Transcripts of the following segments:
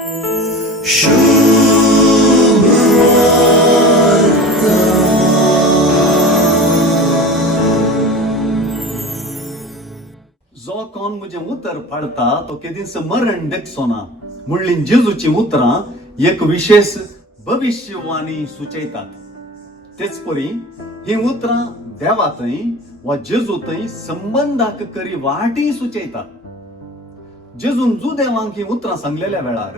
जो कोण मुझे उतर पाळता तो केदींच मरण देखसोना म्हणली जेजूची उतरां एक विशेष भविष्यवाणी सुचयतात. तेच परी ही उतरां देवातय वा जेजूतय संबंधाक करी वाटी सुचयतात. जेजून जुदेवांक ही उतरां सांगलेल्या वेळार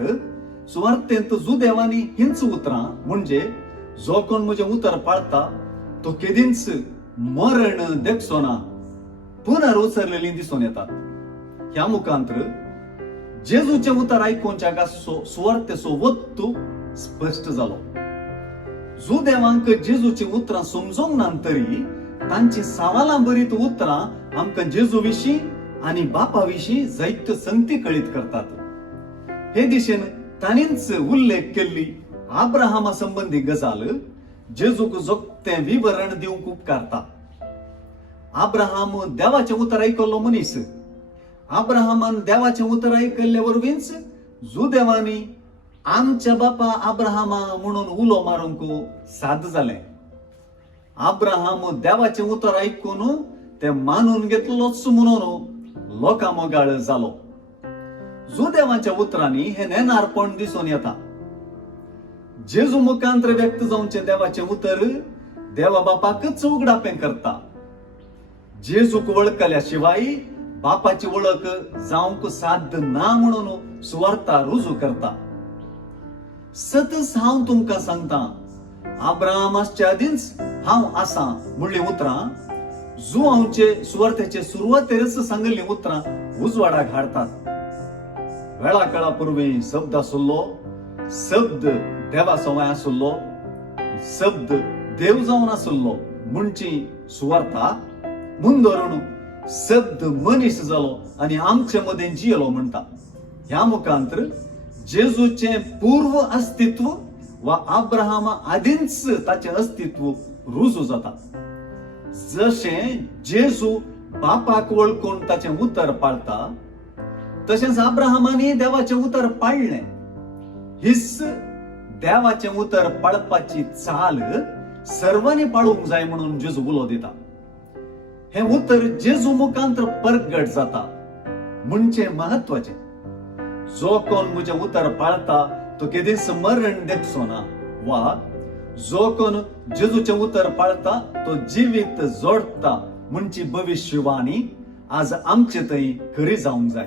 सुवार्थेंत जुदेवांनी हींच उतरां म्हणजे जो कोण मुझे उतर पाळता तो केदींच मरण देखसोना पुनरुचरलेली दिसून येतात. ह्या मुखांतर जेजूचे उतर आयकून जागा सुवार्थेचो वस्तू स्पष्ट जालो. जुदेवांक जेजूची उतरां समजोंक ना तरी तांची सावालां बरीत उतरां आमकां जेजू विशीं आनी बापा विशीं जायत्यो संगती कळीत करतात. हे दिशेन तांणीच उल्लेख केल्ली आब्राहामा संबंधी गजाल जेजूक जोगतें विवरण दिवंक उपकारता. आब्राहाम देवाचें उतर आयकल्लो मनीस. आब्राहामान देवाचें उतर आयकल्ल्या वरवींच जुदेवांनी आमच्या बापा आब्राहामा म्हणून उलो मारूंक साद जालें. आब्राहाम देवाचें उतर आयकून ते मानून घेतलोच म्हणून लोकां मोगाळ जालो. जुदेवाच्या उतरांनी हे नेनारपण दिसून येता. जेजू मुखांतर व्यक्त जावचें देवाचें उतर देवा बापाकच उगडापें करता. जेजूक वळखल्या शिवाय बापाची वळख जावंक साध्य ना म्हणून सुवार्ता रुजू करता. सतत हांव तुमकां सांगता आब्राहामाच्या आदींच हांव आसां म्हणली उतरां जुआंचे सुवार्थेचे सुरवातेरच सांगल्ली उतरां उजवाडाक हाडतात. वेळा काळा पूर्वी शब्द आसुल्लो, शब्द देवा सवाय आसुल्लो, शब्द देव जावन आसुल्लो म्हणची सुवार्ता म्हूण धरून शब्द मनीस जालो आनी आमचे मदें जियेलो म्हणटा. ह्या मुखांतर जेजूचे पूर्व अस्तित्व वा आब्राहामा आदींच ताचे अस्तित्व रुजू जाता. जशें जेजू बापाक वळखून ताचें उतर पाळता तशेंच आब्राहामानी देवाचें उतर पाळलें. हिस्स देवाचें उतर पाळपाची चाल सर्वांनी पाळूंक जाय म्हणून जेजू उलो दिता. हे उतर जेजू मुखांतर परगट जाता म्हणचे महत्वाचे. जो कोण मुझे उतर पाळता तो केदींच मरण देखसोना वा जो कोण जेजूचे उतर पाळता तो जिवीत जोडता म्हणची भविष्यवाणी आज आमचे थंय खरी जावंक जाय.